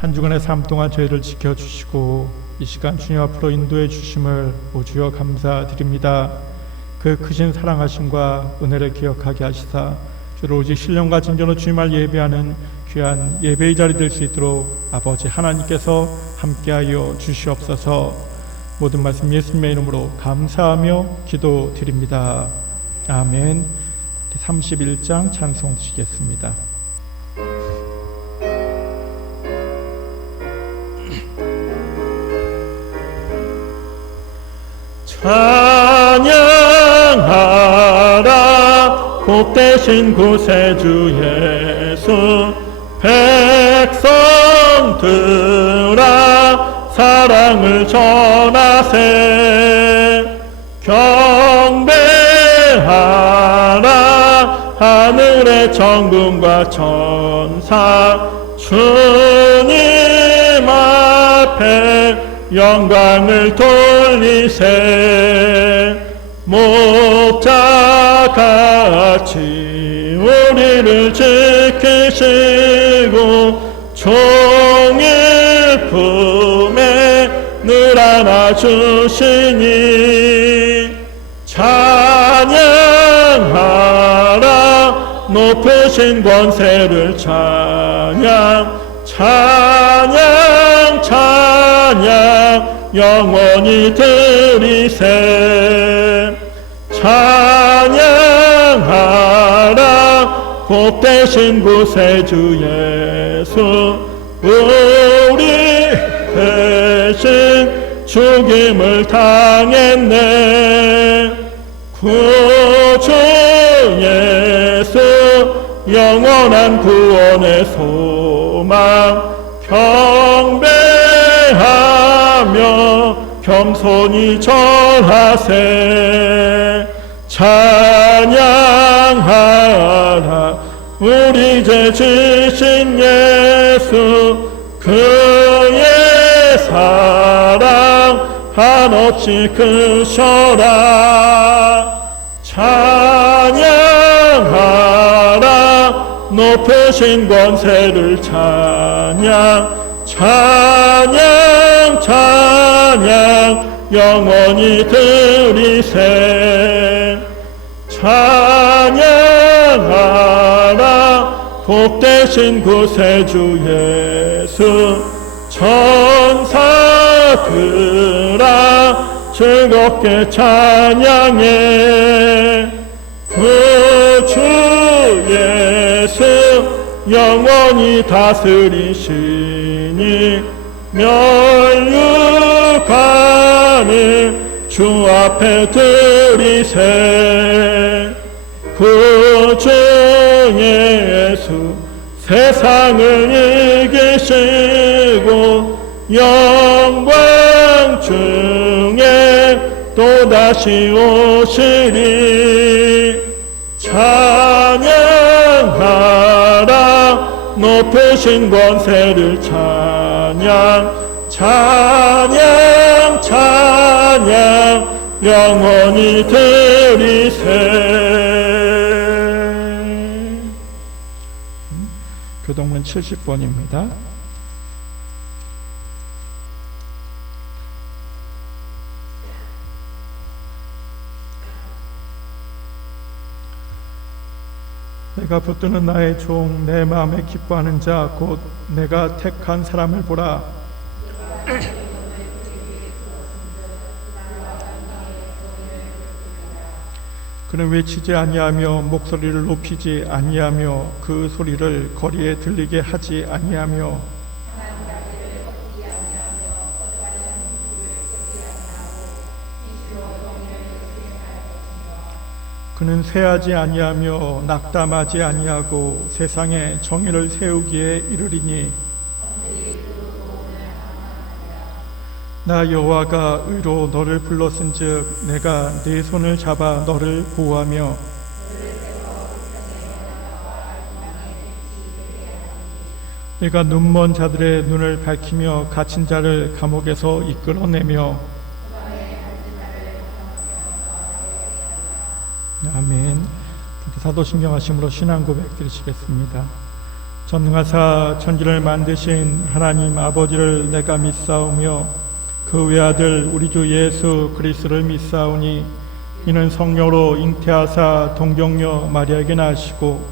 한 주간의 삶 동안 저희를 지켜주시고 이 시간 주님 앞으로 인도해 주심을 오주여 감사드립니다. 그 크신 사랑하심과 은혜를 기억하게 하시사 주를 오직 신령과 진정으로 주님을 예배하는 귀한 예배의 자리 될 수 있도록 아버지 하나님께서 함께하여 주시옵소서. 모든 말씀 예수님의 이름으로 감사하며 기도드립니다. 아멘. 31장 찬송 드리겠습니다. 찬양하라 복되신 구세주 예수. 백성들아 사랑을 전하세. 경배하라 하늘의 천군과 천사. 주님 앞에 영광을 돌리세. 목자같이 우리를 지키시고 종일 품에 늘 안아주시니. 찬양하라 높으신 권세를 찬양. 찬양 찬양 영원히 드리세. 찬양하라 복되신 구세주 예수. 우리 대신 죽임을 당했네. 구주 예수 영원한 구원의 소망. 경배하며 겸손히 절하세. 찬양하라 우리 죄 지신 예수. 그의 사랑 한없이 크셔라. 찬양하라 높으신 권세를 찬양. 찬양 찬양 영원히 드리세. 찬양하라 복되신 구세주 예수. 천사들아 즐겁게 찬양해. 구주 예수 영원히 다스리시니. 멸류관을 주 앞에 드리세. 구주 예수 세상을 이기시고 영광 중에 또다시 오시리. 찬양하라 높으신 권세를 찬양. 찬양 찬양 영원히 드리세. 교동문 70번입니다. 내가 붙드는 나의 종 내 마음에 기뻐하는 자 곧 내가 택한 사람을 보라. 그는 외치지 아니하며 목소리를 높이지 아니하며 그 소리를 거리에 들리게 하지 아니하며 그는 쇠하지 아니하며 낙담하지 아니하고 세상에 정의를 세우기에 이르리니. 나 여호와가 의로 너를 불렀은즉 내가 네 손을 잡아 너를 보호하며 내가 눈먼 자들의 눈을 밝히며 갇힌 자를 감옥에서 이끌어내며. 아멘. 사도신경 하심으로 신앙 고백 드리시겠습니다. 전능하사 천지를 만드신 하나님 아버지를 내가 믿사오며 그 외아들 우리 주 예수 그리스도를 믿사오니 이는 성령으로 잉태하사 동정녀 마리아에게 나시고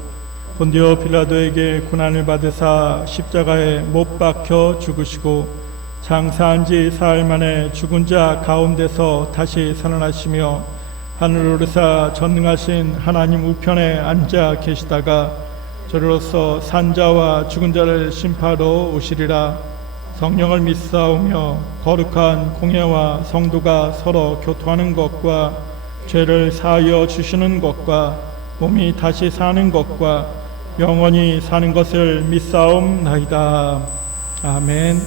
본디오 빌라도에게 고난을 받으사 십자가에 못 박혀 죽으시고 장사한 지 사흘 만에 죽은 자 가운데서 다시 살아나시며 하늘 오르사 전능하신 하나님 우편에 앉아 계시다가 저로서 산자와 죽은 자를 심판하러 오시리라. 성령을 믿사오며 거룩한 공예와 성도가 서로 교통하는 것과 죄를 사하여 주시는 것과 몸이 다시 사는 것과 영원히 사는 것을 믿사옵나이다. 아멘.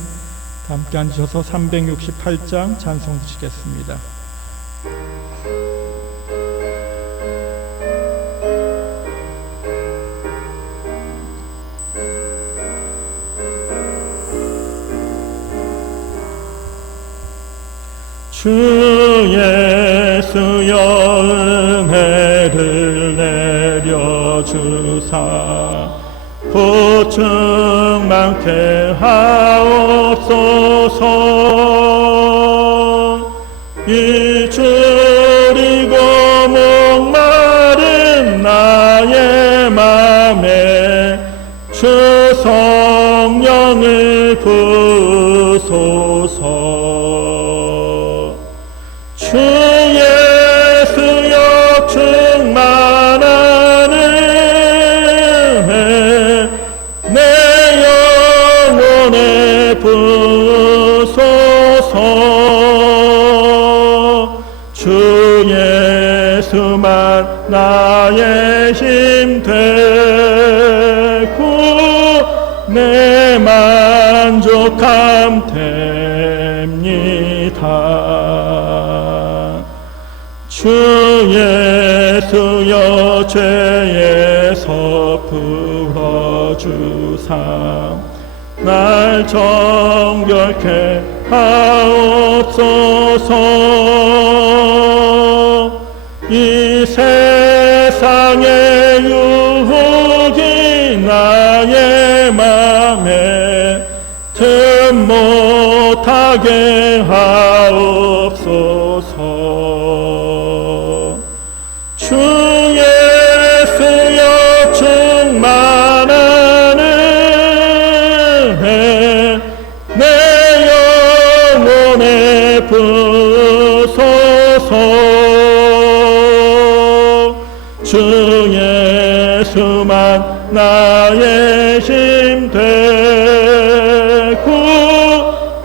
함께 앉으셔서 368장 찬송 드리겠습니다. 주 예수여 은혜를 내려주사 보충 많게 하옵소서. 이 줄이고 목마른 나의 맘에 주 성령을 부으소서. 주 예수여 충만한 은혜 내 영혼에 부으소서. 주 예수만 나의 힘 되고 내 만족함 됩니다. 주 예수여 죄에서 풀어주사 날 정결케 하옵소서. 이 세상의 유혹이 나의 맘에 틈 못하게 하옵소서. 주 예수여 충만한 은혜 내 영혼에 부으소서. 주 예수만 나의 힘 되고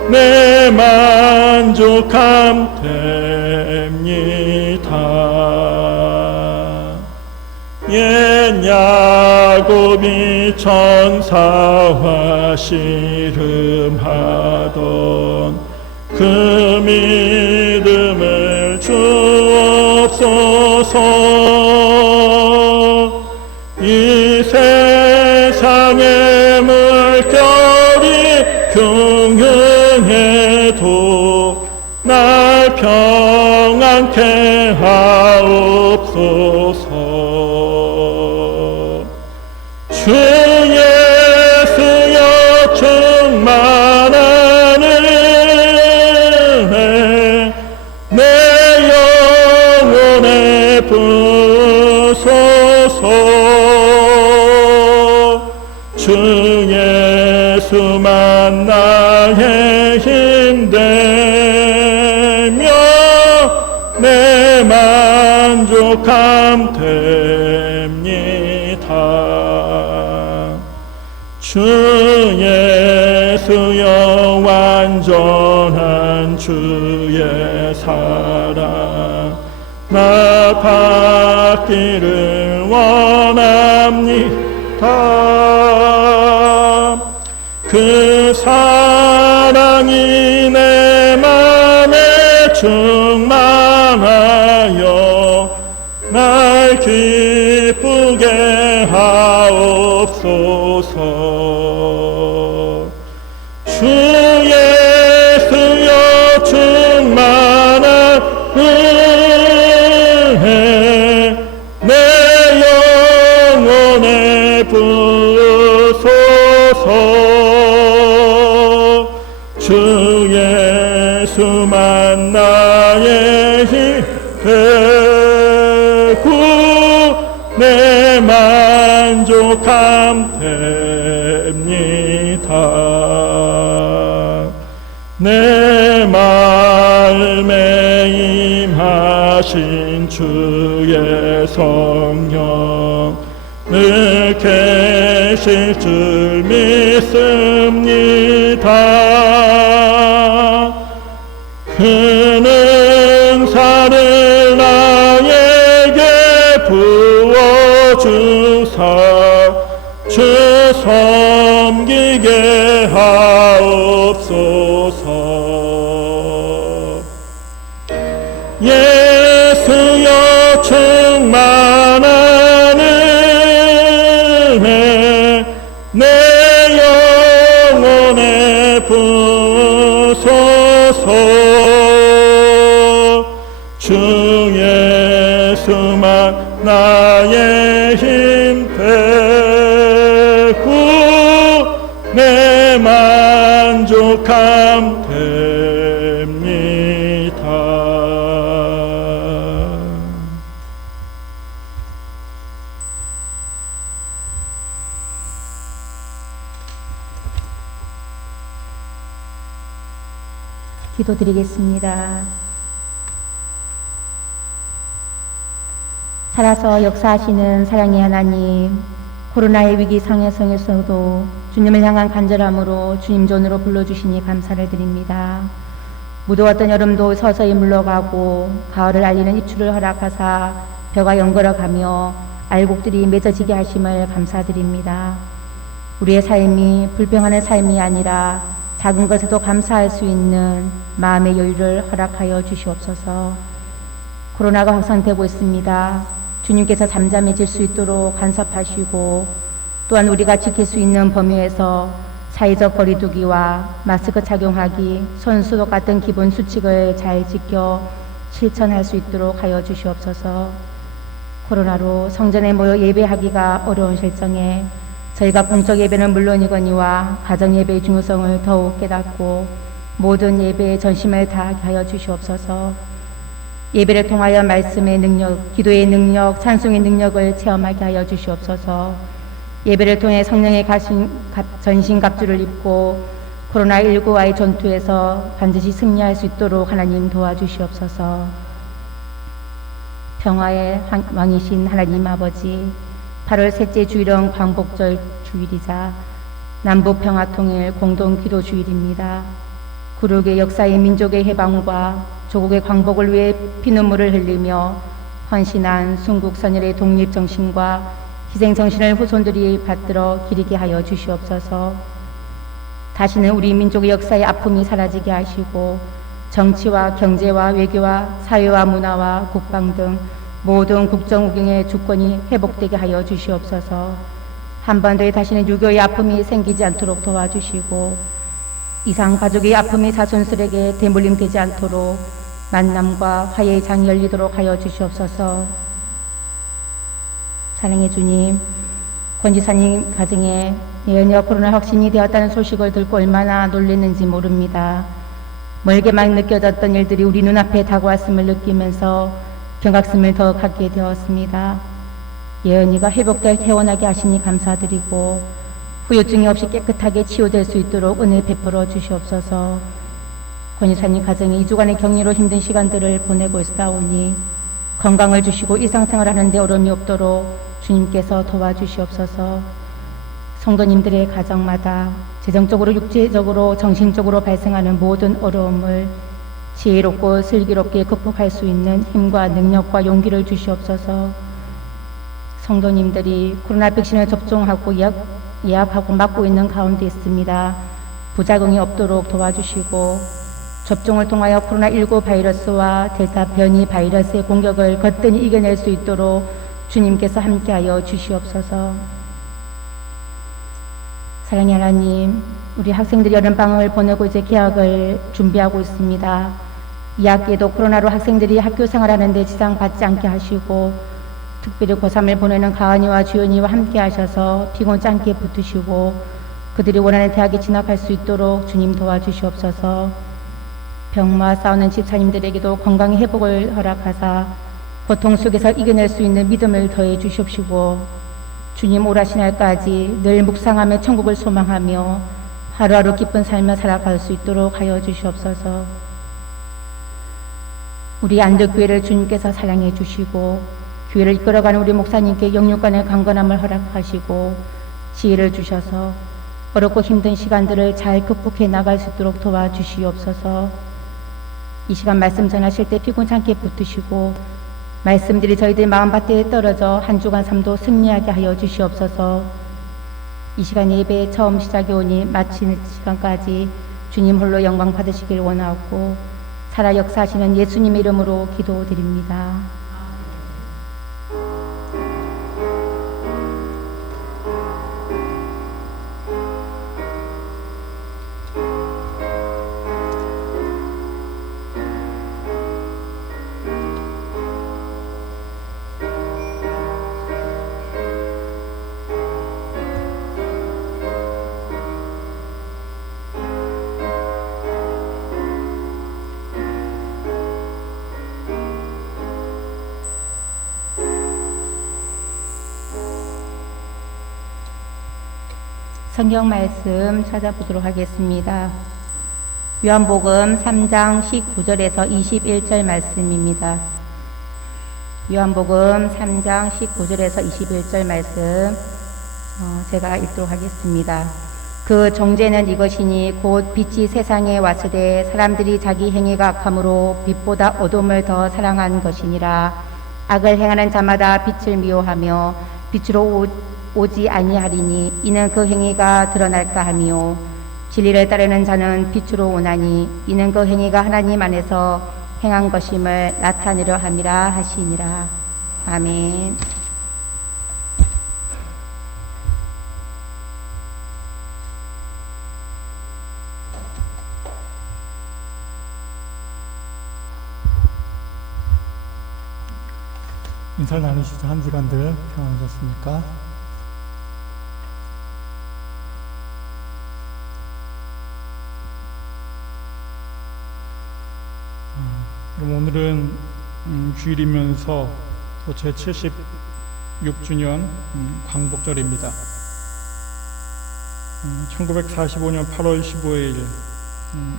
내 만족함 됩니다. 옛 야곱이 천사와 씨름하던 그 믿음을 주옵소서. 이 세상의 물결이 흉흉해도 날 평안케 하옵소서. 주 예수여 충만한 은혜 내 영혼에 부으소서. 주 예수만 나의 힘 되며 내 만족함 됩니다. 주 예수여 완전한 주의 사랑 나 받기를 원합니다. 그 사랑이 내 맘에 충만하여 날 기쁘게 하옵소서. 주 예수여 충만한 은혜 내 영혼에 부으소서. 주 예수만 나의 힘 되고 내 만족함 됩니다. 내 마음에 임하신 주의 성령 늘 계실 줄 믿습니다. 큰 은사를 나에게 부어주사 주 섬기게 하옵소서. 예수여 충만한 은혜 내 영혼에 부으소서. 주 예수만 나의 힘 되고 내 만족함 됩니다. 기도드리겠습니다. 살아서 역사하시는 사랑의 하나님, 코로나의 위기 상해성에서도 주님을 향한 간절함으로 주님 존으로 불러주시니 감사를 드립니다. 무더웠던 여름도 서서히 물러가고 가을을 알리는 입추를 허락하사 벼가 연걸어가며 알곡들이 맺어지게 하심을 감사드립니다. 우리의 삶이 불평하는 삶이 아니라 작은 것에도 감사할 수 있는 마음의 여유를 허락하여 주시옵소서. 코로나가 확산되고 있습니다. 주님께서 잠잠해질 수 있도록 간섭하시고 또한 우리가 지킬 수 있는 범위에서 사회적 거리두기와 마스크 착용하기, 손소독 같은 기본 수칙을 잘 지켜 실천할 수 있도록 하여 주시옵소서. 코로나로 성전에 모여 예배하기가 어려운 실정에 저희가 공적 예배는 물론이거니와 가정 예배의 중요성을 더욱 깨닫고 모든 예배에 전심을 다하게 하여 주시옵소서. 예배를 통하여 말씀의 능력, 기도의 능력, 찬송의 능력을 체험하게 하여 주시옵소서. 예배를 통해 성령의 전신갑주를 입고 코로나19와의 전투에서 반드시 승리할 수 있도록 하나님 도와주시옵소서. 평화의 왕이신 하나님 아버지, 8월 셋째 주일은 광복절 주일이자 남북평화통일 공동기도주일입니다. 구륙의 역사의 민족의 해방과 조국의 광복을 위해 피눈물을 흘리며 헌신한 순국 선열의 독립정신과 희생정신을 후손들이 받들어 기리게 하여 주시옵소서. 다시는 우리 민족의 역사의 아픔이 사라지게 하시고 정치와 경제와 외교와 사회와 문화와 국방 등 모든 국정우경의 주권이 회복되게 하여 주시옵소서. 한반도에 다시는 유교의 아픔이 생기지 않도록 도와주시고 이상 가족의 아픔이 자손들에게 대물림되지 않도록 만남과 화해의 장이 열리도록 하여 주시옵소서. 사랑의 주님, 권지사님 가정에 예언이와 코로나 확진이 되었다는 소식을 듣고 얼마나 놀랐는지 모릅니다. 멀게만 느껴졌던 일들이 우리 눈앞에 다가왔음을 느끼면서 경각심을 더 갖게 되었습니다. 예언이가 회복될 태어나게 하시니 감사드리고 후유증이 없이 깨끗하게 치유될 수 있도록 은혜 베풀어 주시옵소서. 권유사님 가정이 2주간의 격리로 힘든 시간들을 보내고 있사오니 건강을 주시고 일상생활하는 데 어려움이 없도록 주님께서 도와주시옵소서. 성도님들의 가정마다 재정적으로 육체적으로 정신적으로 발생하는 모든 어려움을 지혜롭고 슬기롭게 극복할 수 있는 힘과 능력과 용기를 주시옵소서. 성도님들이 코로나 백신을 접종하고 예약하고 맞고 있는 가운데 있습니다. 부작용이 없도록 도와주시고 접종을 통하여 코로나19 바이러스와 델타 변이 바이러스의 공격을 거뜬히 이겨낼 수 있도록 주님께서 함께하여 주시옵소서. 사랑의 하나님, 우리 학생들이 여름방학을 보내고 이제 개학을 준비하고 있습니다. 이 학기에도 코로나로 학생들이 학교 생활하는 데 지장받지 않게 하시고 특별히 고3을 보내는 가은이와 주연이와 함께 하셔서 피곤치 않게 붙으시고 그들이 원하는 대학에 진학할 수 있도록 주님 도와주시옵소서. 병마 싸우는 집사님들에게도 건강의 회복을 허락하사 고통 속에서 이겨낼 수 있는 믿음을 더해 주시옵시고, 주님 오라신 날까지 늘 묵상하며 천국을 소망하며 하루하루 기쁜 삶을 살아갈 수 있도록 하여 주시옵소서. 우리 안덕교회를 주님께서 사랑해 주시고 교회를 이끌어가는 우리 목사님께 영육간의 강건함을 허락하시고 지혜를 주셔서 어렵고 힘든 시간들을 잘 극복해 나갈 수 있도록 도와주시옵소서. 이 시간 말씀 전하실 때 피곤찮게 붙으시고 말씀들이 저희들 마음밭에 떨어져 한 주간 삶도 승리하게 하여 주시옵소서. 이 시간 예배 처음 시작해 오니 마치는 시간까지 주님 홀로 영광 받으시길 원하고 살아 역사하시는 예수님의 이름으로 기도드립니다. 성경 말씀 찾아보도록 하겠습니다. 요한복음 3장 19절에서 21절 말씀입니다. 요한복음 3장 19절에서 21절 말씀 제가 읽도록 하겠습니다. 그 정죄는 이것이니 곧 빛이 세상에 왔으되 사람들이 자기 행위가 악함으로 빛보다 어둠을 더 사랑한 것이니라. 악을 행하는 자마다 빛을 미워하며 빛으로 오지 아니하리니 이는 그 행위가 드러날까 하미요. 진리를 따르는 자는 빛으로 오나니 이는 그 행위가 하나님 안에서 행한 것임을 나타내려 함이라 하시니라. 아멘. 인사를 나누시죠. 한 주간들 평안하셨습니까? 그럼 오늘은 주일이면서 제 76주년 광복절입니다. 1945년 8월 15일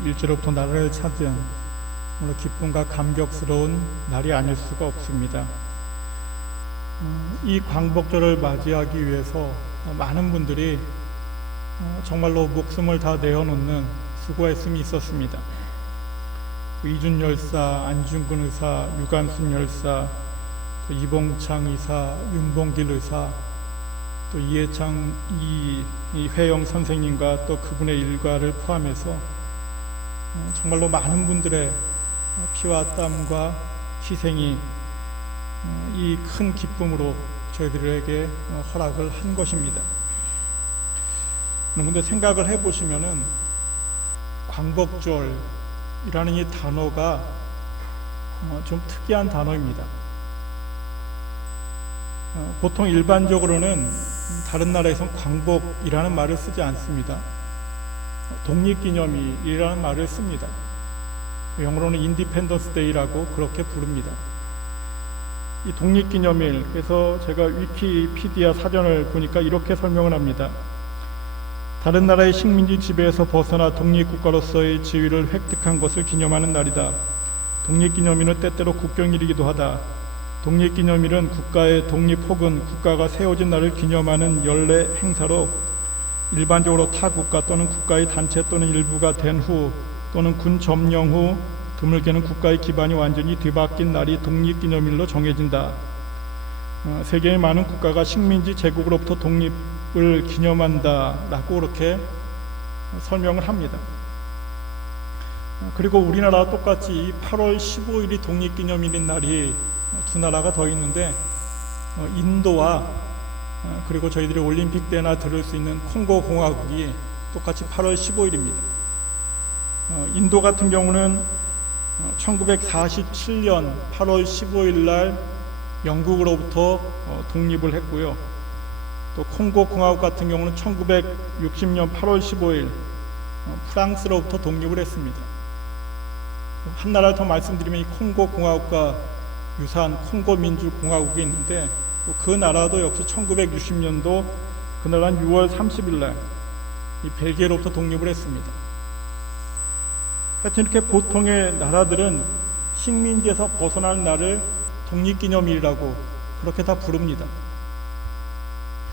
일제로부터 나라를 찾은 기쁨과 감격스러운 날이 아닐 수가 없습니다. 이 광복절을 맞이하기 위해서 많은 분들이 정말로 목숨을 다 내어놓는 수고했음이 있었습니다. 이준 열사, 안중근 의사, 유관순 열사, 또 이봉창 의사, 윤봉길 의사, 또 이해창, 이회영 선생님과 또 그분의 일가를 포함해서 정말로 많은 분들의 피와 땀과 희생이 이 큰 기쁨으로 저희들에게 허락을 한 것입니다. 그런데 생각을 해보시면은 광복절이라는 이 단어가 좀 특이한 단어입니다. 보통 일반적으로는 다른 나라에선 광복이라는 말을 쓰지 않습니다. 독립기념일이라는 말을 씁니다. 영어로는 인디펜던스 데이라고 그렇게 부릅니다. 이 독립기념일, 그래서 제가 위키피디아 사전을 보니까 이렇게 설명을 합니다. 다른 나라의 식민지 지배에서 벗어나 독립국가로서의 지위를 획득한 것을 기념하는 날이다. 독립기념일은 때때로 국경일이기도 하다. 독립기념일은 국가의 독립 혹은 국가가 세워진 날을 기념하는 연례 행사로 일반적으로 타 국가 또는 국가의 단체 또는 일부가 된 후 또는 군 점령 후 드물게는 국가의 기반이 완전히 뒤바뀐 날이 독립기념일로 정해진다. 세계의 많은 국가가 식민지 제국으로부터 독립을 기념한다라고 그렇게 설명을 합니다. 그리고 우리나라와 똑같이 8월 15일이 독립기념일인 날이 두 나라가 더 있는데 인도와 그리고 저희들이 올림픽 때나 들을 수 있는 콩고 공화국이 똑같이 8월 15일입니다. 인도 같은 경우는 1947년 8월 15일 날 영국으로부터 독립을 했고요. 또 콩고 공화국 같은 경우는 1960년 8월 15일 프랑스로부터 독립을 했습니다. 한 나라를 더 말씀드리면 이 콩고 공화국과 유사한 콩고 민주공화국이 있는데 그 나라도 역시 1960년도 그날 6월 30일 날 이 벨기에로부터 독립을 했습니다. 하여튼 이렇게 보통의 나라들은 식민지에서 벗어날 날을 독립기념일이라고 그렇게 다 부릅니다.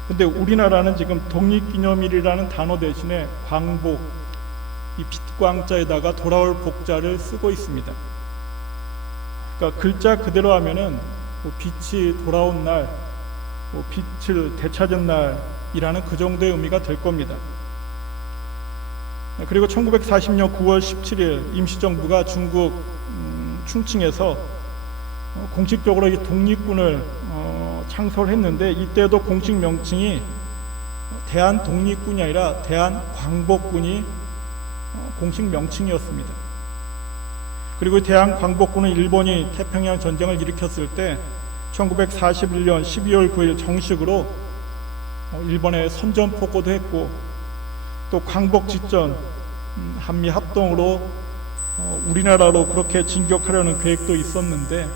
근데 우리나라는 지금 독립기념일이라는 단어 대신에 광복, 이 빛광자에다가 돌아올 복자를 쓰고 있습니다. 그러니까 글자 그대로 하면은 빛이 돌아온 날, 빛을 되찾은 날이라는 그 정도의 의미가 될 겁니다. 그리고 1940년 9월 17일 임시정부가 중국 충칭에서 공식적으로 이 독립군을 창설을 했는데, 이때도 공식 명칭이 대한독립군이 아니라 대한광복군이 공식 명칭이었습니다. 그리고 대한광복군은 일본이 태평양 전쟁을 일으켰을 때 1941년 12월 9일 정식으로 일본에 선전포고도 했고, 또 광복 직전 한미 합동으로 우리나라로 그렇게 진격하려는 계획도 있었는데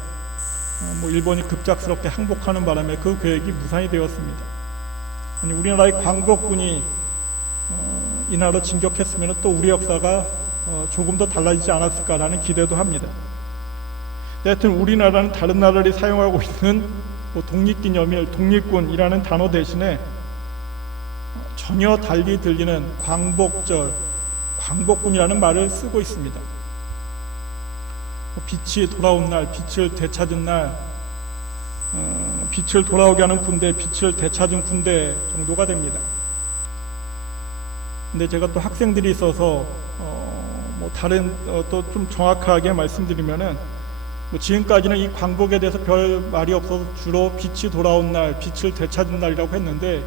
일본이 급작스럽게 항복하는 바람에 그 계획이 무산이 되었습니다. 아니, 우리나라의 광복군이 이 나라로 진격했으면 또 우리 역사가 조금 더 달라지지 않았을까라는 기대도 합니다. 하여튼 우리나라는 다른 나라들이 사용하고 있는 독립기념일, 독립군이라는 단어 대신에 전혀 달리 들리는 광복절, 광복군이라는 말을 쓰고 있습니다. 빛이 돌아온 날, 빛을 되찾은 날, 빛을 돌아오게 하는 군대, 빛을 되찾은 군대 정도가 됩니다. 근데 제가 또 학생들이 있어서 다른 또 좀 정확하게 말씀드리면은 지금까지는 이 광복에 대해서 별 말이 없어서 주로 빛이 돌아온 날, 빛을 되찾은 날이라고 했는데,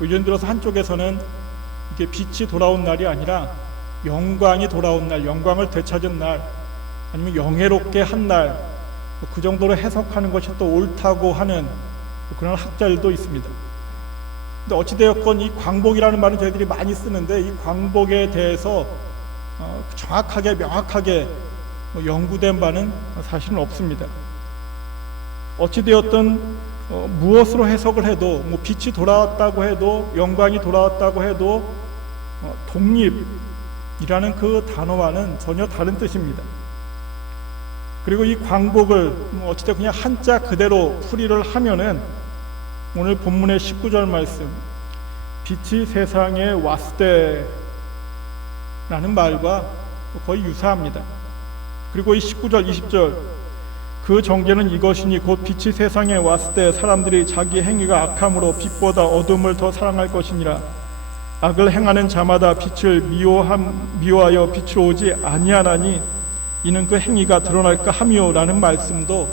예를 들어서 한쪽에서는 이게 빛이 돌아온 날이 아니라 영광이 돌아온 날, 영광을 되찾은 날, 아니면 영예롭게 한 날, 그 정도로 해석하는 것이 또 옳다고 하는 그런 학자들도 있습니다. 근데 어찌되었건 이 광복이라는 말은 저희들이 많이 쓰는데, 이 광복에 대해서 정확하게 명확하게 연구된 바는 사실은 없습니다. 어찌되었든 무엇으로 해석을 해도, 빛이 돌아왔다고 해도, 영광이 돌아왔다고 해도 독립이라는 그 단어와는 전혀 다른 뜻입니다. 그리고 이 광복을 어찌됐든 그냥 한자 그대로 풀이를 하면은 오늘 본문의 19절 말씀, 빛이 세상에 왔을 때라는 말과 거의 유사합니다. 그리고 이 19절, 20절, 그 정죄는 이것이니 곧 빛이 세상에 왔을 때 사람들이 자기 행위가 악함으로 빛보다 어둠을 더 사랑할 것이니라. 악을 행하는 자마다 빛을 미워하여 빛으로 오지 아니하나니 이는 그 행위가 드러날까 함이요라는 말씀도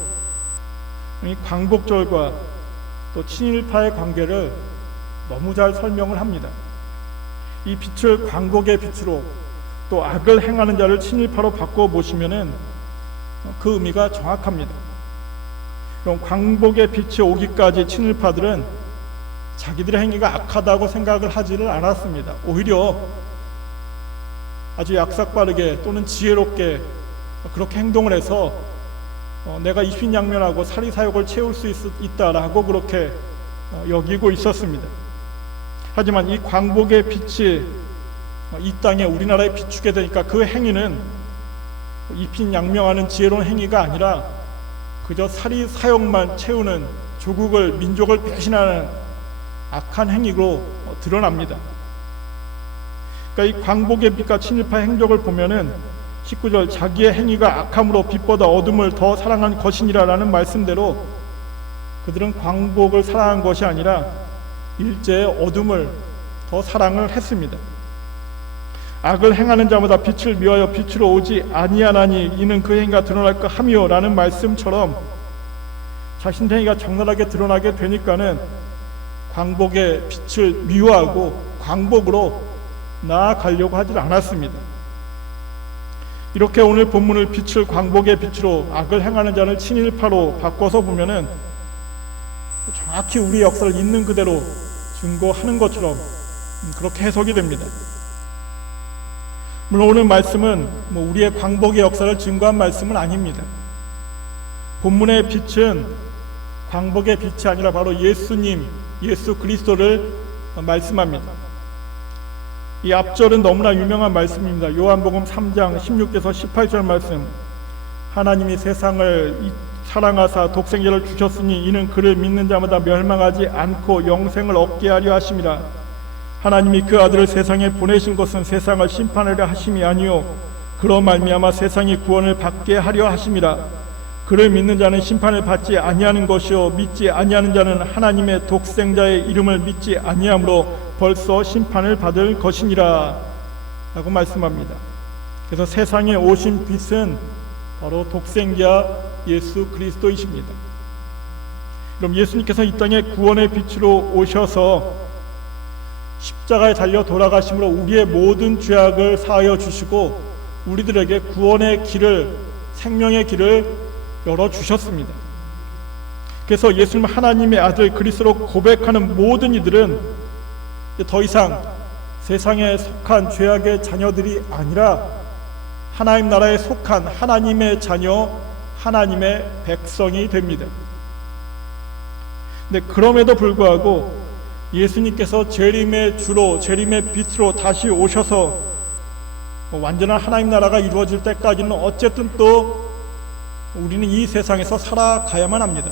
이 광복절과 또 친일파의 관계를 너무 잘 설명을 합니다. 이 빛을 광복의 빛으로, 또 악을 행하는 자를 친일파로 바꿔 보시면은 그 의미가 정확합니다. 그럼 광복의 빛이 오기까지 친일파들은 자기들의 행위가 악하다고 생각을 하지를 않았습니다. 오히려 아주 약삭빠르게 또는 지혜롭게 그렇게 행동을 해서 내가 이신양면하고 사리사욕을 채울 수 있다라고 그렇게 여기고 있었습니다. 하지만 이 광복의 빛이 이 땅에 우리나라에 비추게 되니까 그 행위는 이신양명하는 지혜로운 행위가 아니라 그저 사리사욕만 채우는, 조국을, 민족을 배신하는 악한 행위로 드러납니다. 그러니까 이 광복의 빛과 친일파 행적을 보면은 19절, 자기의 행위가 악함으로 빛보다 어둠을 더 사랑한 것이니라라는 말씀대로 그들은 광복을 사랑한 것이 아니라 일제의 어둠을 더 사랑을 했습니다. 악을 행하는 자마다 빛을 미워하여 빛으로 오지 아니하나니 이는 그 행위가 드러날까 함이요라는 말씀처럼 자신의 행위가 적나라하게 드러나게 되니까는 광복의 빛을 미워하고 광복으로 나아가려고 하질 않았습니다. 이렇게 오늘 본문을 빛을 광복의 빛으로, 악을 행하는 자를 친일파로 바꿔서 보면은 정확히 우리 역사를 있는 그대로 증거하는 것처럼 그렇게 해석이 됩니다. 물론 오늘 말씀은 우리의 광복의 역사를 증거한 말씀은 아닙니다. 본문의 빛은 광복의 빛이 아니라 바로 예수님, 예수 그리스도를 말씀합니다. 이 앞절은 너무나 유명한 말씀입니다. 요한복음 3장 16절에서 18절 말씀. 하나님이 세상을 사랑하사 독생자를 주셨으니 이는 그를 믿는 자마다 멸망하지 않고 영생을 얻게 하려 하심이라. 하나님이 그 아들을 세상에 보내신 것은 세상을 심판하려 하심이 아니요 그로 말미암아 세상이 구원을 받게 하려 하심이라. 그를 믿는 자는 심판을 받지 아니하는 것이요 믿지 아니하는 자는 하나님의 독생자의 이름을 믿지 아니하므로 벌써 심판을 받을 것이니라 라고 말씀합니다. 그래서 세상에 오신 빛은 바로 독생자 예수 그리스도이십니다. 그럼 예수님께서 이 땅에 구원의 빛으로 오셔서 십자가에 달려 돌아가심으로 우리의 모든 죄악을 사하여 주시고 우리들에게 구원의 길을, 생명의 길을 열어주셨습니다. 그래서 예수님 하나님의 아들 그리스도로 고백하는 모든 이들은 더 이상 세상에 속한 죄악의 자녀들이 아니라 하나님 나라에 속한 하나님의 자녀, 하나님의 백성이 됩니다. 근데 그럼에도 불구하고 예수님께서 재림의 주로, 재림의 빛으로 다시 오셔서 완전한 하나님 나라가 이루어질 때까지는 어쨌든 또 우리는 이 세상에서 살아가야만 합니다.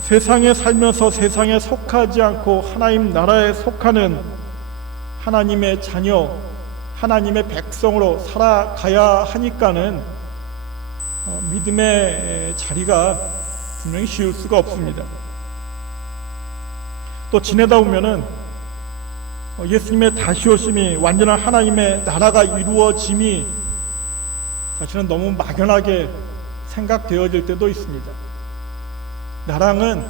세상에 살면서 세상에 속하지 않고 하나님 나라에 속하는 하나님의 자녀, 하나님의 백성으로 살아가야 하니까는 믿음의 자리가 분명히 쉬울 수가 없습니다. 또 지내다 보면은 예수님의 다시 오심이, 완전한 하나님의 나라가 이루어짐이 사실은 너무 막연하게 생각되어질 때도 있습니다. 나랑은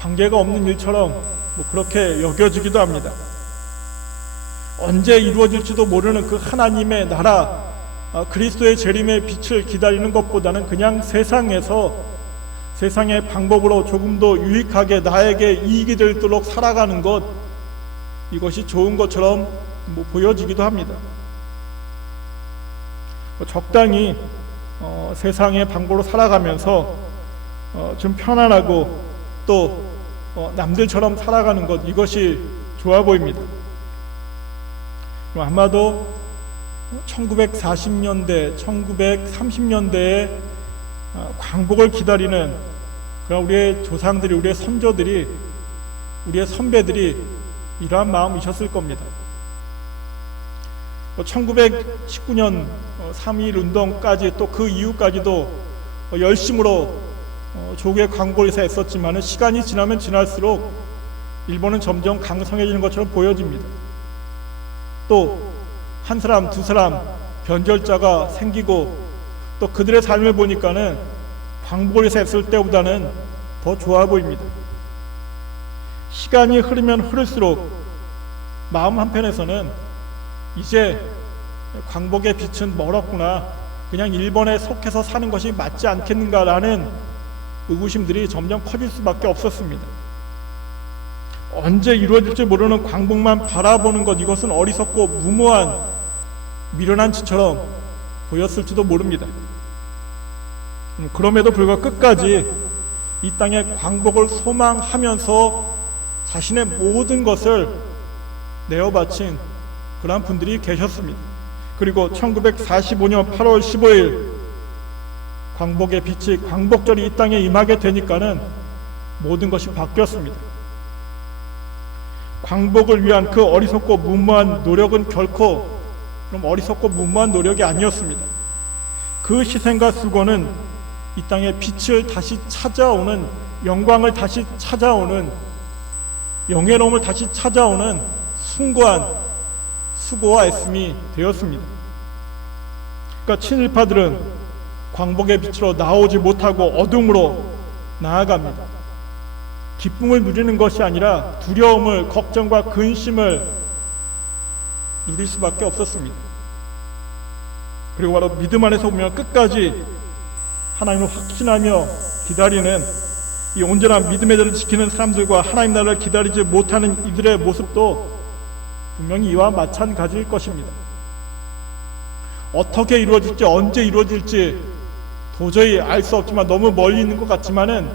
관계가 없는 일처럼 그렇게 여겨지기도 합니다. 언제 이루어질지도 모르는 그 하나님의 나라, 그리스도의 재림의 빛을 기다리는 것보다는 그냥 세상에서 세상의 방법으로 조금 더 유익하게 나에게 이익이 되도록 살아가는 것, 이것이 좋은 것처럼 보여지기도 합니다. 적당히 세상의 방법으로 살아가면서 좀 편안하고 또 남들처럼 살아가는 것, 이것이 좋아 보입니다. 아마도 1940년대, 1930년대에 광복을 기다리는 그런 우리의 조상들이, 우리의 선조들이, 우리의 선배들이 이러한 마음이셨을 겁니다. 1919년 3.1 운동까지 또 그 이후까지도 열심으로 조국의 광복을 위해서 애썼지만 시간이 지나면 지날수록 일본은 점점 강성해지는 것처럼 보여집니다. 또 한 사람, 두 사람 변절자가 생기고 또 그들의 삶을 보니까는 광복을 위해서 애쓸 때보다는 더 좋아 보입니다. 시간이 흐르면 흐를수록 마음 한편에서는 이제 광복의 빛은 멀었구나, 그냥 일본에 속해서 사는 것이 맞지 않겠는가라는 의구심들이 점점 커질 수밖에 없었습니다. 언제 이루어질지 모르는 광복만 바라보는 것, 이것은 어리석고 무모한 미련한 짓처럼 보였을지도 모릅니다. 그럼에도 불구하고 끝까지 이 땅의 광복을 소망하면서 자신의 모든 것을 내어 바친 그러한 분들이 계셨습니다. 그리고 1945년 8월 15일 광복의 빛이, 광복절이 이 땅에 임하게 되니까는 모든 것이 바뀌었습니다. 광복을 위한 그 어리석고 무모한 노력은 결코 그럼 어리석고 무모한 노력이 아니었습니다. 그 희생과 수고는 이 땅에 빛을 다시 찾아오는, 영광을 다시 찾아오는, 영예로움을 다시 찾아오는 숭고한 수고와 애씀이 되었습니다. 그러니까 친일파들은 광복의 빛으로 나오지 못하고 어둠으로 나아갑니다. 기쁨을 누리는 것이 아니라 두려움을, 걱정과 근심을 누릴 수밖에 없었습니다. 그리고 바로 믿음 안에서 보면 끝까지 하나님을 확신하며 기다리는 이 온전한 믿음의 자를 지키는 사람들과 하나님 나라를 기다리지 못하는 이들의 모습도 분명히 이와 마찬가지일 것입니다. 어떻게 이루어질지, 언제 이루어질지 도저히 알 수 없지만, 너무 멀리 있는 것 같지만은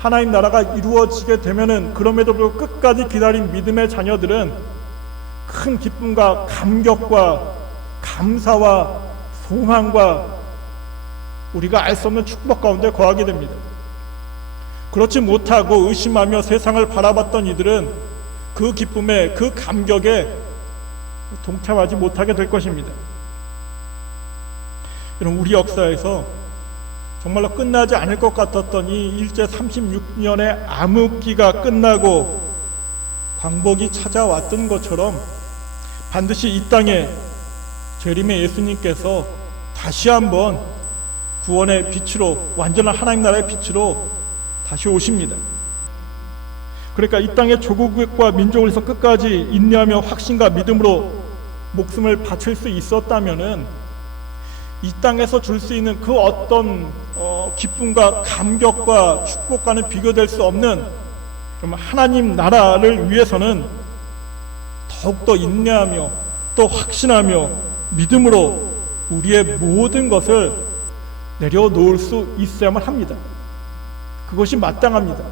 하나님 나라가 이루어지게 되면은 그럼에도 불구하고 끝까지 기다린 믿음의 자녀들은 큰 기쁨과 감격과 감사와 소망과 우리가 알 수 없는 축복 가운데 거하게 됩니다. 그렇지 못하고 의심하며 세상을 바라봤던 이들은 그 기쁨에, 그 감격에 동참하지 못하게 될 것입니다. 여러분, 우리 역사에서 정말로 끝나지 않을 것 같았던 이 일제 36년의 암흑기가 끝나고 광복이 찾아왔던 것처럼 반드시 이 땅에 재림의 예수님께서 다시 한번 구원의 빛으로, 완전한 하나님 나라의 빛으로 다시 오십니다. 그러니까 이 땅의 조국과 민족을 위해서 끝까지 인내하며 확신과 믿음으로 목숨을 바칠 수 있었다면은 이 땅에서 줄 수 있는 그 어떤 기쁨과 감격과 축복과는 비교될 수 없는 하나님 나라를 위해서는 더욱더 인내하며 또 확신하며 믿음으로 우리의 모든 것을 내려놓을 수 있어야만 합니다. 그것이 마땅합니다.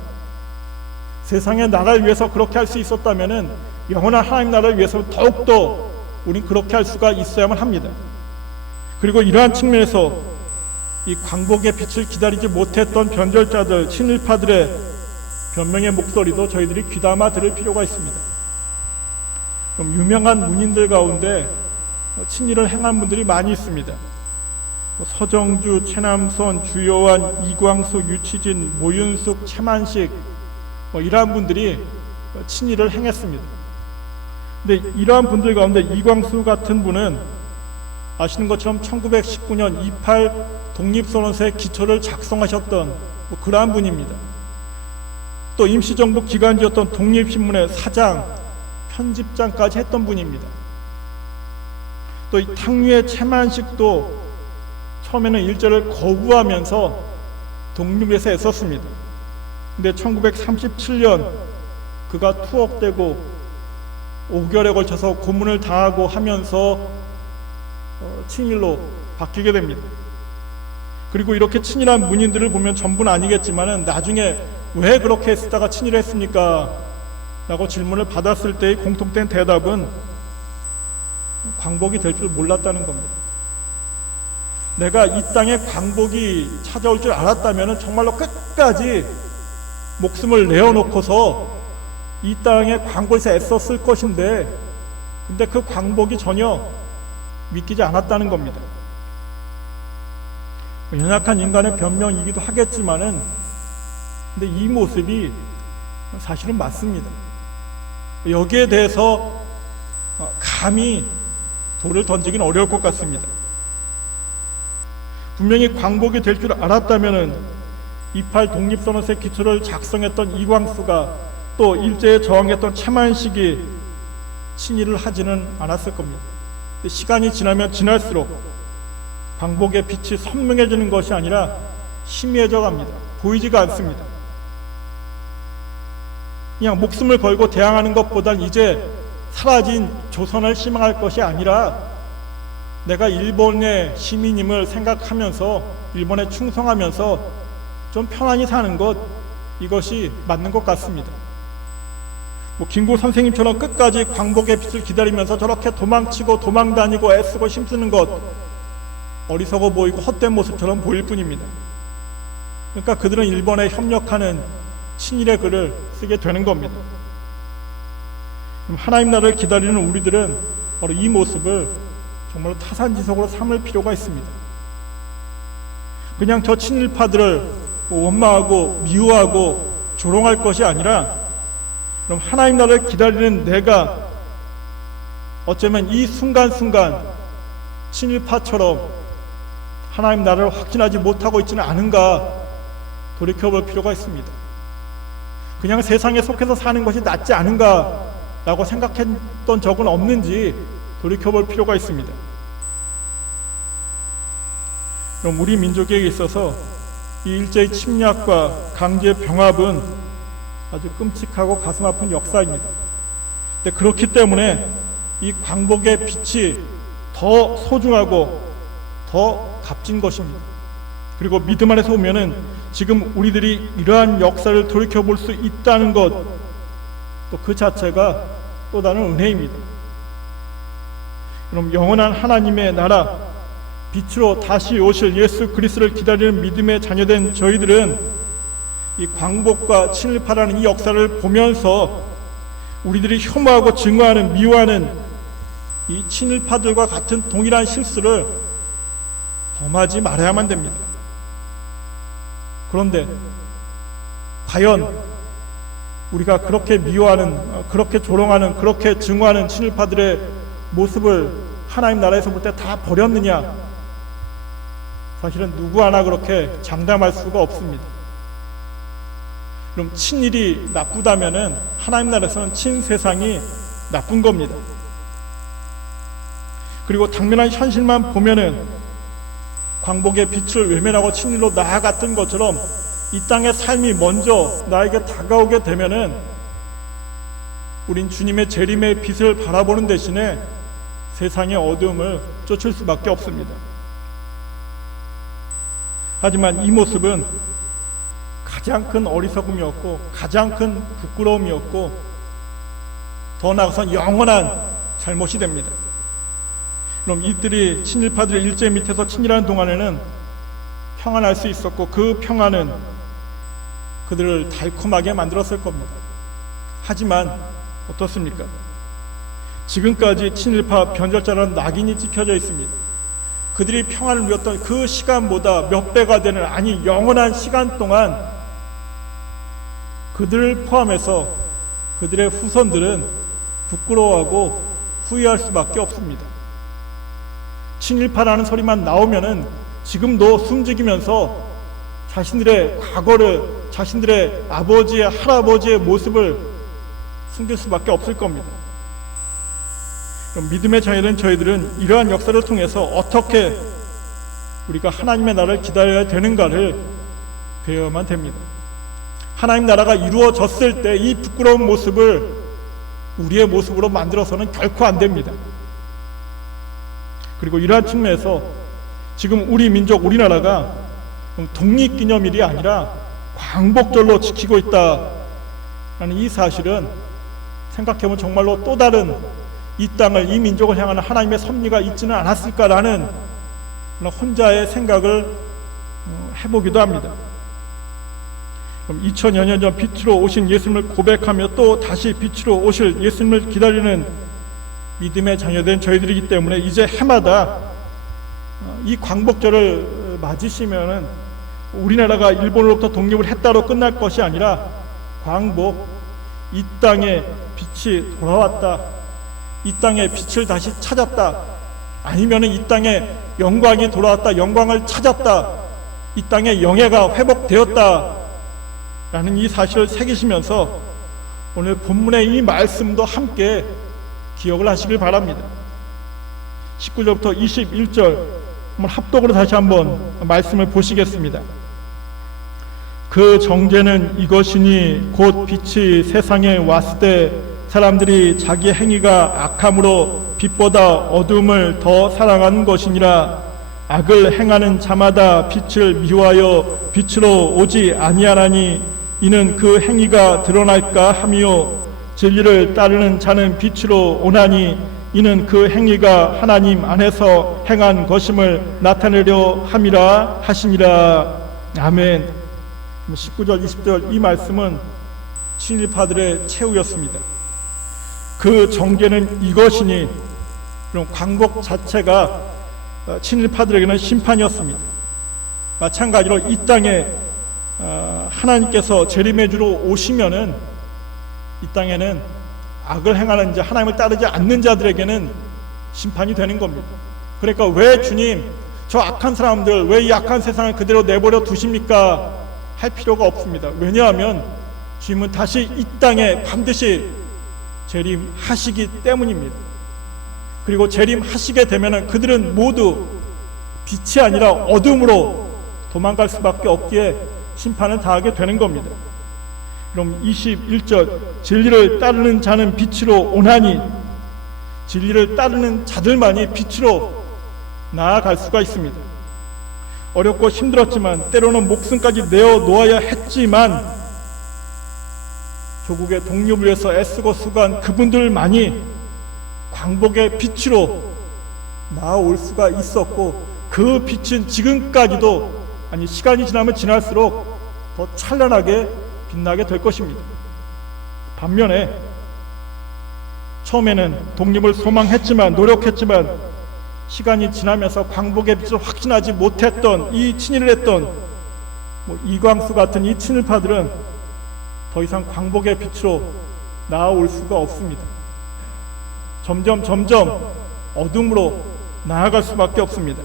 세상의 나라를 위해서 그렇게 할 수 있었다면은 영원한 하나님 나라를 위해서 더욱더 우린 그렇게 할 수가 있어야만 합니다. 그리고 이러한 측면에서 이 광복의 빛을 기다리지 못했던 변절자들, 친일파들의 변명의 목소리도 저희들이 귀담아 들을 필요가 있습니다. 좀 유명한 문인들 가운데 친일을 행한 분들이 많이 있습니다. 서정주, 최남선, 주요한, 이광수, 유치진, 모윤숙, 최만식 이러한 분들이 친일을 행했습니다. 근데 이러한 분들 가운데 이광수 같은 분은 아시는 것처럼 1919년 28 독립선언서의 기초를 작성하셨던 그러한 분입니다. 또 임시정부 기관지였던 독립신문의 사장, 편집장까지 했던 분입니다. 또 이 탕류의 최만식도 처음에는 일제를 거부하면서 독립에서 애썼습니다. 근데 1937년 그가 투옥되고 5개월에 걸쳐서 고문을 당하고 하면서 친일로 바뀌게 됩니다. 그리고 이렇게 친일한 문인들을 보면 전부는 아니겠지만은 나중에 왜 그렇게 했다가 친일했습니까? 라고 질문을 받았을 때의 공통된 대답은 광복이 될 줄 몰랐다는 겁니다. 내가 이 땅에 광복이 찾아올 줄 알았다면 정말로 끝까지 목숨을 내어놓고서 이 땅에 광복에서 애썼을 것인데, 근데 그 광복이 전혀 믿기지 않았다는 겁니다. 연약한 인간의 변명이기도 하겠지만은, 근데 이 모습이 사실은 맞습니다. 여기에 대해서 감히 돌을 던지기는 어려울 것 같습니다. 분명히 광복이 될 줄 알았다면은 28 독립선언서의 기초를 작성했던 이광수가 또 일제에 저항했던 최만식이 친일을 하지는 않았을 겁니다. 시간이 지나면 지날수록 광복의 빛이 선명해지는 것이 아니라 희미해져 갑니다. 보이지가 않습니다. 그냥 목숨을 걸고 대항하는 것보단 이제 사라진 조선을 희망할 것이 아니라 내가 일본의 시민임을 생각하면서 일본에 충성하면서 좀 편안히 사는 것, 이것이 맞는 것 같습니다. 김구 선생님처럼 끝까지 광복의 빛을 기다리면서 저렇게 도망치고 도망다니고 애쓰고 힘쓰는 것, 어리석어 보이고 헛된 모습처럼 보일 뿐입니다. 그러니까 그들은 일본에 협력하는 친일의 글을 쓰게 되는 겁니다. 하나님 나라를 기다리는 우리들은 바로 이 모습을 정말 타산지석으로 삼을 필요가 있습니다. 그냥 저 친일파들을 원망하고 미워하고 조롱할 것이 아니라, 그럼 하나님 나라를 기다리는 내가 어쩌면 이 순간순간 친일파처럼 하나님 나라를 확신하지 못하고 있지는 않은가 돌이켜볼 필요가 있습니다. 그냥 세상에 속해서 사는 것이 낫지 않은가 라고 생각했던 적은 없는지 돌이켜볼 필요가 있습니다. 그럼 우리 민족에게 있어서 이 일제의 침략과 강제 병합은 아주 끔찍하고 가슴 아픈 역사입니다. 근데 그렇기 때문에 이 광복의 빛이 더 소중하고 더 값진 것입니다. 그리고 믿음 안에서 보면은 지금 우리들이 이러한 역사를 돌이켜볼 수 있다는 것, 또 그 자체가 또 다른 은혜입니다. 그럼 영원한 하나님의 나라, 빛으로 다시 오실 예수 그리스도를 기다리는 믿음의 자녀된 저희들은 이 광복과 친일파라는 이 역사를 보면서 우리들이 혐오하고 증오하는, 미워하는 이 친일파들과 같은 동일한 실수를 범하지 말아야만 됩니다. 그런데 과연 우리가 그렇게 미워하는, 그렇게 조롱하는, 그렇게 증오하는 친일파들의 모습을 하나님 나라에서 볼 때 다 버렸느냐? 사실은 누구 하나 그렇게 장담할 수가 없습니다. 그럼 친일이 나쁘다면은 하나님 나라에서는 친세상이 나쁜 겁니다. 그리고 당면한 현실만 보면은 광복의 빛을 외면하고 친일로 나아갔던 것처럼 이 땅의 삶이 먼저 나에게 다가오게 되면은 우린 주님의 재림의 빛을 바라보는 대신에 세상의 어두움을 쫓을 수밖에 없습니다. 하지만 이 모습은 가장 큰 어리석음이었고 가장 큰 부끄러움이었고 더 나아가선 영원한 잘못이 됩니다. 그럼 이들이 친일파들의 일제 밑에서 친일하는 동안에는 평안할 수 있었고 그 평안은 그들을 달콤하게 만들었을 겁니다. 하지만 어떻습니까? 지금까지 친일파 변절자라는 낙인이 찍혀져 있습니다. 그들이 평안을 누렸던 그 시간보다 몇 배가 되는, 아니 영원한 시간 동안 그들을 포함해서 그들의 후손들은 부끄러워하고 후회할 수밖에 없습니다. 친일파라는 소리만 나오면은 지금도 숨죽이면서 자신들의 과거를, 자신들의 아버지의, 할아버지의 모습을 숨길 수밖에 없을 겁니다. 그럼 믿음의 자녀된 저희들은 이러한 역사를 통해서 어떻게 우리가 하나님의 나라를 기다려야 되는가를 배워야만 됩니다. 하나님 나라가 이루어졌을 때 이 부끄러운 모습을 우리의 모습으로 만들어서는 결코 안 됩니다. 그리고 이러한 측면에서 지금 우리 민족, 우리나라가 독립기념일이 아니라 광복절로 지키고 있다는 이 사실은 생각해보면 정말로 또 다른 이 땅을, 이 민족을 향하는 하나님의 섭리가 있지는 않았을까라는 혼자의 생각을 해보기도 합니다. 그럼 2000여 년 전 빛으로 오신 예수님을 고백하며 또 다시 빛으로 오실 예수님을 기다리는 믿음의 자녀된 저희들이기 때문에 이제 해마다 이 광복절을 맞으시면은 우리나라가 일본으로부터 독립을 했다로 끝날 것이 아니라 광복, 이 땅에 빛이 돌아왔다, 이 땅에 빛을 다시 찾았다, 아니면은 이 땅에 영광이 돌아왔다, 영광을 찾았다, 이 땅에 영예가 회복되었다 라는 이 사실을 새기시면서 오늘 본문의 이 말씀도 함께 기억을 하시길 바랍니다. 19절부터 21절 한번 합독으로 다시 한번 말씀을 보시겠습니다. 그 정죄는 이것이니 곧 빛이 세상에 왔을 때 사람들이 자기 행위가 악함으로 빛보다 어둠을 더 사랑하는 것이니라. 악을 행하는 자마다 빛을 미워하여 빛으로 오지 아니하나니 이는 그 행위가 드러날까 함이요 진리를 따르는 자는 빛으로 오나니 이는 그 행위가 하나님 안에서 행한 것임을 나타내려 함이라 하시니라. 아멘. 19절 20절 이 말씀은 친일파들의 최후였습니다. 그 정죄는 이것이니, 그럼 광복 자체가 친일파들에게는 심판이었습니다. 마찬가지로 이 땅에 하나님께서 재림해 주러 오시면은 이 땅에는 악을 행하는 자, 하나님을 따르지 않는 자들에게는 심판이 되는 겁니다. 그러니까 왜 주님 저 악한 사람들 왜 이 악한 세상을 그대로 내버려 두십니까? 할 필요가 없습니다. 왜냐하면 주님은 다시 이 땅에 반드시 재림하시기 때문입니다. 그리고 재림하시게 되면은 그들은 모두 빛이 아니라 어둠으로 도망갈 수밖에 없기에 심판을 당하게 되는 겁니다. 그럼 21절, 진리를 따르는 자는 빛으로 오나니, 진리를 따르는 자들만이 빛으로 나아갈 수가 있습니다. 어렵고 힘들었지만 때로는 목숨까지 내어놓아야 했지만 조국의 독립을 위해서 애쓰고 수고한 그분들만이 광복의 빛으로 나아올 수가 있었고, 그 빛은 지금까지도, 아니 시간이 지나면 지날수록 더 찬란하게 빛나게 될 것입니다. 반면에 처음에는 독립을 소망했지만, 노력했지만 시간이 지나면서 광복의 빛을 확신하지 못했던, 이 친일을 했던 이광수 같은 이 친일파들은 더 이상 광복의 빛으로 나아올 수가 없습니다. 점점 어둠으로 나아갈 수밖에 없습니다.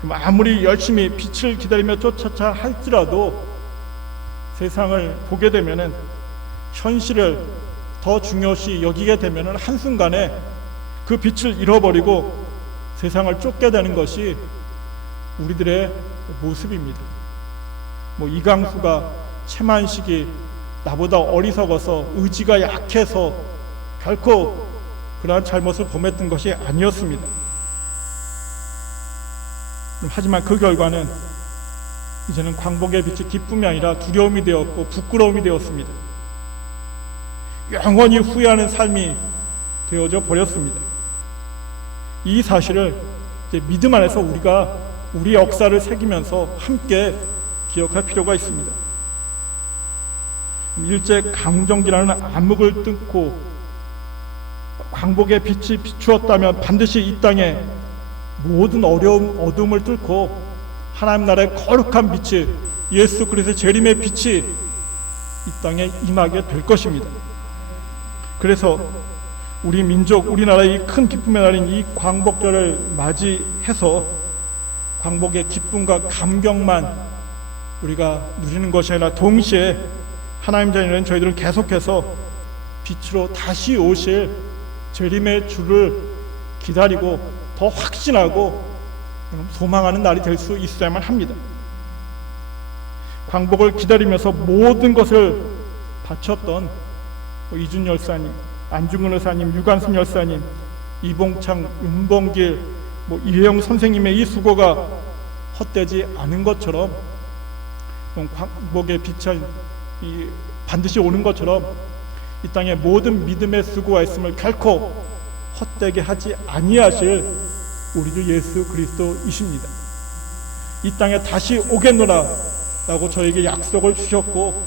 그럼 아무리 열심히 빛을 기다리며 쫓아차 할지라도 세상을 보게 되면은, 현실을 더 중요시 여기게 되면은 한순간에 그 빛을 잃어버리고 세상을 쫓게 되는 것이 우리들의 모습입니다. 이광수가, 최만식이 나보다 어리석어서 의지가 약해서 결코 그러한 잘못을 범했던 것이 아니었습니다. 하지만 그 결과는 이제는 광복의 빛이 기쁨이 아니라 두려움이 되었고 부끄러움이 되었습니다. 영원히 후회하는 삶이 되어져 버렸습니다. 이 사실을 이제 믿음 안에서 우리가 우리 역사를 새기면서 함께 기억할 필요가 있습니다. 일제 강점기라는 암흑을 뚫고 광복의 빛이 비추었다면 반드시 이 땅에 모든 어려움, 어둠을 뚫고 하나님 나라의 거룩한 빛이, 예수 그리스도의 재림의 빛이 이 땅에 임하게 될 것입니다. 그래서 우리 민족, 우리나라의 큰 기쁨의 날인 이 광복절을 맞이해서 광복의 기쁨과 감격만 우리가 누리는 것이 아니라 동시에 하나님 자녀는 저희들은 계속해서 빛으로 다시 오실 재림의 주를 기다리고 더 확신하고 소망하는 날이 될 수 있어야만 합니다. 광복을 기다리면서 모든 것을 바쳤던 이준 열사님, 안중근 의사님, 유관순 열사님, 이봉창, 윤봉길, 이혜영 선생님의 이 수고가 헛되지 않은 것처럼, 광복의 빛은 반드시 오는 것처럼 이 땅에 모든 믿음의 수고가 있음을 결코 헛되게 하지 아니하실 우리 주 예수 그리스도이십니다. 이 땅에 다시 오겠노라 라고 저에게 약속을 주셨고,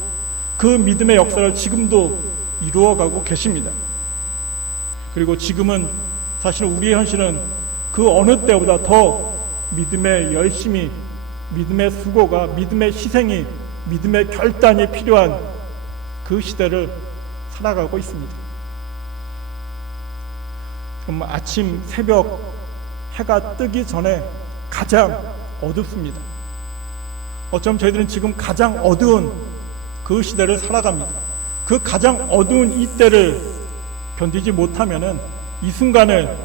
그 믿음의 역사를 지금도 이루어가고 계십니다. 그리고 지금은 사실 우리의 현실은 그 어느 때보다 더 믿음의 열심이, 믿음의 수고가, 믿음의 희생이, 믿음의 결단이 필요한 그 시대를 살아가고 있습니다. 아침, 새벽, 해가 뜨기 전에 가장 어둡습니다. 어쩌면 저희들은 지금 가장 어두운 그 시대를 살아갑니다. 그 가장 어두운 이 때를 견디지 못하면은, 이 순간을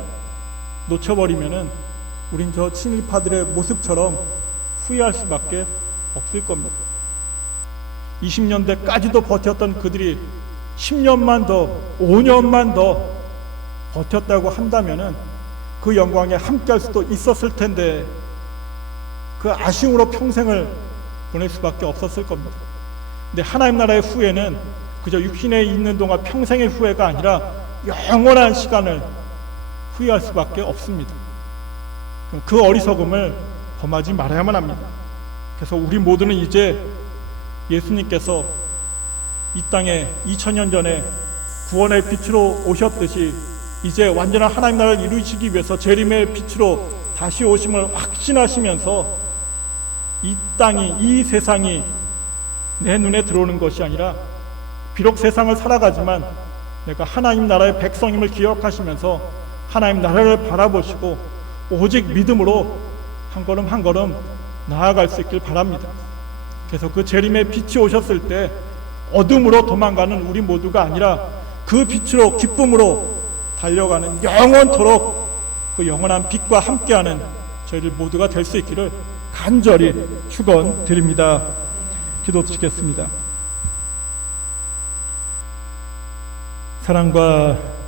놓쳐버리면은 우린 저 친일파들의 모습처럼 후회할 수밖에 없을 겁니다. 20년대까지도 버텼던 그들이 10년만 더, 5년만 더 버텼다고 한다면은 그 영광에 함께 할 수도 있었을 텐데, 그 아쉬움으로 평생을 보낼 수밖에 없었을 겁니다. 근데 하나님 나라의 후회는 그저 육신에 있는 동안 평생의 후회가 아니라 영원한 시간을 후회할 수밖에 없습니다. 그 어리석음을 범하지 말아야만 합니다. 그래서 우리 모두는 이제 예수님께서 이 땅에 2000년 전에 구원의 빛으로 오셨듯이 이제 완전한 하나님 나라를 이루시기 위해서 재림의 빛으로 다시 오심을 확신하시면서 이 땅이, 이 세상이 내 눈에 들어오는 것이 아니라, 비록 세상을 살아가지만 내가 하나님 나라의 백성임을 기억하시면서 하나님 나라를 바라보시고 오직 믿음으로 한 걸음 한 걸음 나아갈 수 있길 바랍니다. 그래서 그 재림의 빛이 오셨을 때 어둠으로 도망가는 우리 모두가 아니라 그 빛으로, 기쁨으로 달려가는, 영원토록 그 영원한 빛과 함께하는 저희들 모두가 될 수 있기를 간절히 축원드립니다. 기도 드리겠습니다. 사랑과